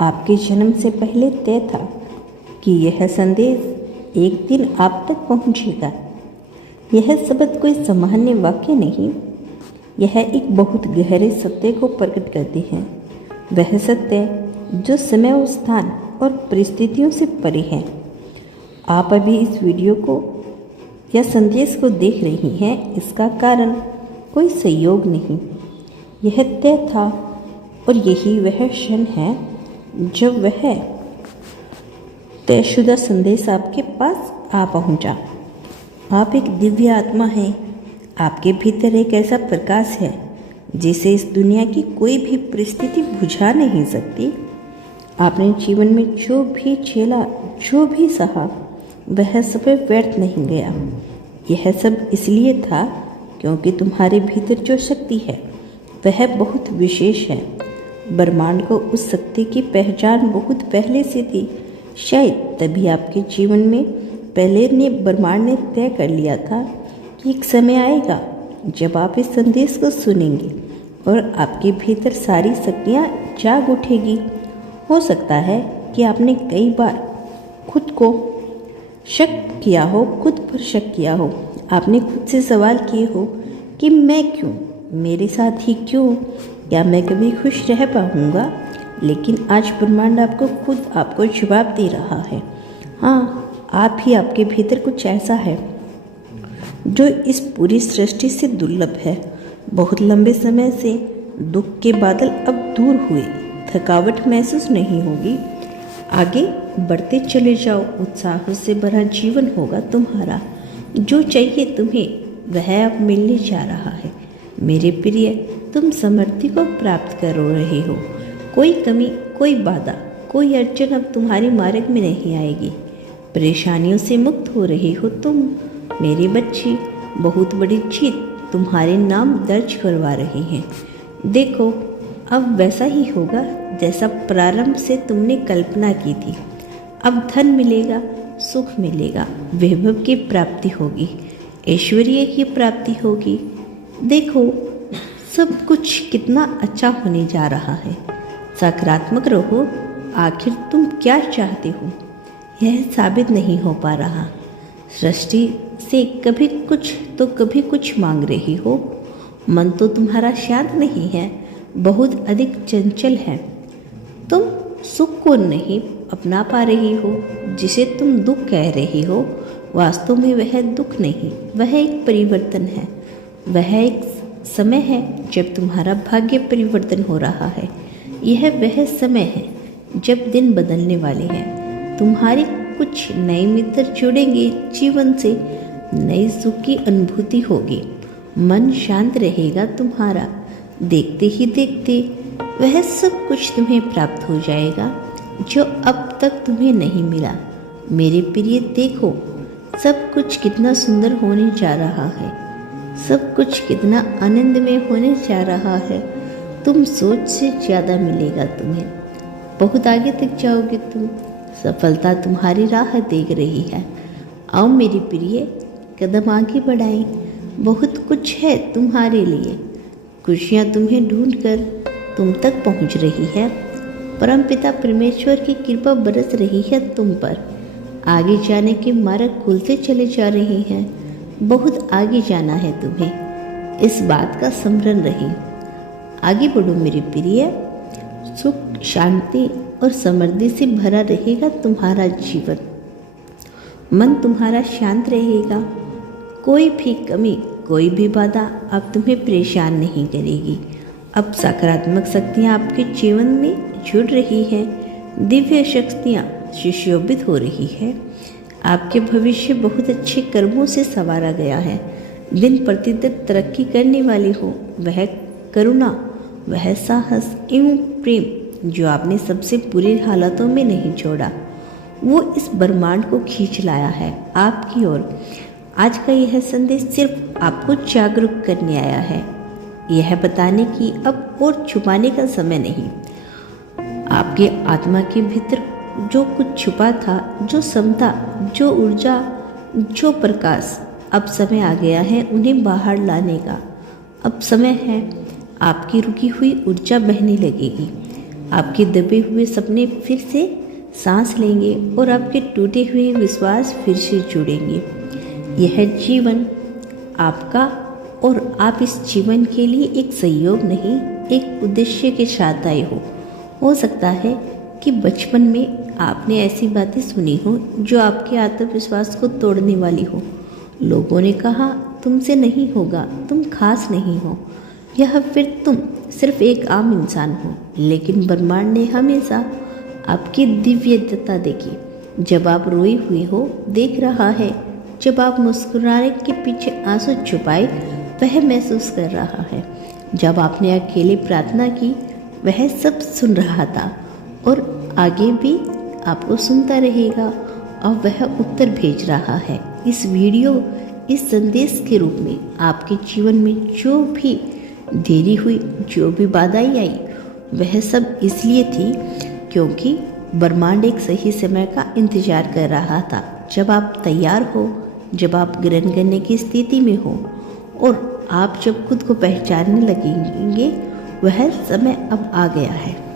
आपके जन्म से पहले तय था कि यह संदेश एक दिन आप तक पहुंचेगा। यह शब्द कोई सामान्य वाक्य नहीं, यह एक बहुत गहरे सत्य को प्रकट करते हैं। वह सत्य जो समय और स्थान और परिस्थितियों से परे है। आप अभी इस वीडियो को या संदेश को देख रही हैं, इसका कारण कोई संयोग नहीं, यह तय था और यही वह क्षण है जब वह तयशुदा संदेश आपके पास आ पहुंचा। आप एक दिव्य आत्मा हैं। आपके भीतर एक ऐसा प्रकाश है जिसे इस दुनिया की कोई भी परिस्थिति बुझा नहीं सकती। आपने जीवन में जो भी झेला, जो भी सहा, वह सब व्यर्थ नहीं गया। यह सब इसलिए था क्योंकि तुम्हारे भीतर जो शक्ति है वह बहुत विशेष है। ब्रह्मांड को उस शक्ति की पहचान बहुत पहले से थी। शायद तभी आपके जीवन में पहले ब्रह्मांड ने तय कर लिया था कि एक समय आएगा जब आप इस संदेश को सुनेंगे और आपके भीतर सारी शक्तियाँ जाग उठेगी। हो सकता है कि आपने कई बार खुद को शक किया हो, खुद पर शक किया हो। आपने खुद से सवाल किए हो कि मैं क्यों, मेरे साथ ही क्यों, क्या मैं कभी खुश रह पाऊँगा? लेकिन आज ब्रह्मांड आपको जवाब दे रहा है। हाँ, आप ही आपके भीतर कुछ ऐसा है जो इस पूरी सृष्टि से दुर्लभ है। बहुत लंबे समय से दुख के बादल अब दूर हुए, थकावट महसूस नहीं होगी। आगे बढ़ते चले जाओ, उत्साह से भरा जीवन होगा तुम्हारा। जो चाहिए तुम्हें वह अब मिलने जा रहा है। मेरे प्रिय, तुम समृद्धि को प्राप्त कर रहे हो। कोई कमी, कोई बाधा, कोई अड़चन अब तुम्हारे मार्ग में नहीं आएगी। परेशानियों से मुक्त हो रही हो तुम, मेरी बच्ची। बहुत बड़ी जीत तुम्हारे नाम दर्ज करवा रही हैं। देखो, अब वैसा ही होगा जैसा प्रारंभ से तुमने कल्पना की थी। अब धन मिलेगा, सुख मिलेगा, वैभव की प्राप्ति होगी, ऐश्वर्य की प्राप्ति होगी। देखो, सब कुछ कितना अच्छा होने जा रहा है। सकारात्मक रहो। आखिर तुम क्या चाहते हो यह साबित नहीं हो पा रहा। सृष्टि से कभी कुछ तो कभी कुछ मांग रही हो। मन तो तुम्हारा शांत नहीं है, बहुत अधिक चंचल है। तुम सुख को नहीं अपना पा रही हो। जिसे तुम दुख कह रही हो, वास्तव में वह दुख नहीं, वह एक परिवर्तन है। वह एक समय है जब तुम्हारा भाग्य परिवर्तन हो रहा है। यह वह समय है जब दिन बदलने वाले हैं। तुम्हारे कुछ नए मित्र जुड़ेंगे जीवन से, नई सुख की अनुभूति होगी। मन शांत रहेगा तुम्हारा। देखते ही देखते वह सब कुछ तुम्हें प्राप्त हो जाएगा जो अब तक तुम्हें नहीं मिला। मेरे प्रिय, देखो, सब कुछ कितना सुंदर होने जा रहा है। सब कुछ कितना आनंदमय होने जा रहा है। तुम सोच से ज़्यादा मिलेगा तुम्हें। बहुत आगे तक जाओगे तुम। सफलता तुम्हारी राह देख रही है। आओ मेरी प्रिय, कदम आगे बढ़ाएं। बहुत कुछ है तुम्हारे लिए। खुशियाँ तुम्हें ढूंढकर तुम तक पहुँच रही है। परमपिता परमेश्वर की कृपा बरस रही है तुम पर। आगे जाने के मार्ग खुलते चले जा रहे हैं। बहुत आगे जाना है तुम्हें, इस बात का स्मरण रहे। आगे बढ़ो मेरे प्रिय। सुख, शांति और समृद्धि से भरा रहेगा तुम्हारा जीवन। मन तुम्हारा शांत रहेगा। कोई भी कमी, कोई भी बाधा अब तुम्हें परेशान नहीं करेगी। अब सकारात्मक शक्तियाँ आपके जीवन में जुड़ रही हैं। दिव्य शक्तियाँ सुशोभित हो रही है। आपके भविष्य बहुत अच्छे कर्मों से संवारा गया है। दिन प्रतिदिन तरक्की करने वाली हो। वह करुणा, वह साहस एवं प्रेम जो आपने सबसे बुरे हालातों में नहीं छोड़ा, वो इस ब्रह्मांड को खींच लाया है आपकी ओर। आज का यह संदेश सिर्फ आपको जागरूक करने आया है। यह बताने की अब और छुपाने का समय नहीं। आपके आत्मा के भीतर जो कुछ छुपा था, जो समता, जो ऊर्जा, जो प्रकाश, अब समय आ गया है उन्हें बाहर लाने का। अब समय है, आपकी रुकी हुई ऊर्जा बहने लगेगी। आपके दबे हुए सपने फिर से सांस लेंगे और आपके टूटे हुए विश्वास फिर से जुड़ेंगे। यह जीवन आपका, और आप इस जीवन के लिए एक सहयोग नहीं, एक उद्देश्य के साथ आए हो सकता है कि बचपन में आपने ऐसी बातें सुनी हो जो आपके आत्मविश्वास को तोड़ने वाली हो। लोगों ने कहा तुमसे नहीं होगा, तुम खास नहीं हो, या फिर तुम सिर्फ एक आम इंसान हो। लेकिन ब्रह्मांड ने हमेशा आपकी दिव्यता देखी। जब आप रोए हुए हो देख रहा है, जब आप मुस्कुराने के पीछे आंसू छुपाए वह महसूस कर रहा है, जब आपने अकेले प्रार्थना की वह सब सुन रहा था और आगे भी आपको सुनता रहेगा और वह उत्तर भेज रहा है। इस वीडियो, इस संदेश के रूप में आपके जीवन में जो भी देरी हुई, जो भी बाधाएं आई, वह सब इसलिए थी क्योंकि ब्रह्मांड एक सही समय का इंतजार कर रहा था। जब आप तैयार हो, जब आप ग्रहण करने की स्थिति में हो और आप जब खुद को पहचानने लगेंगे, वह समय अब आ गया है।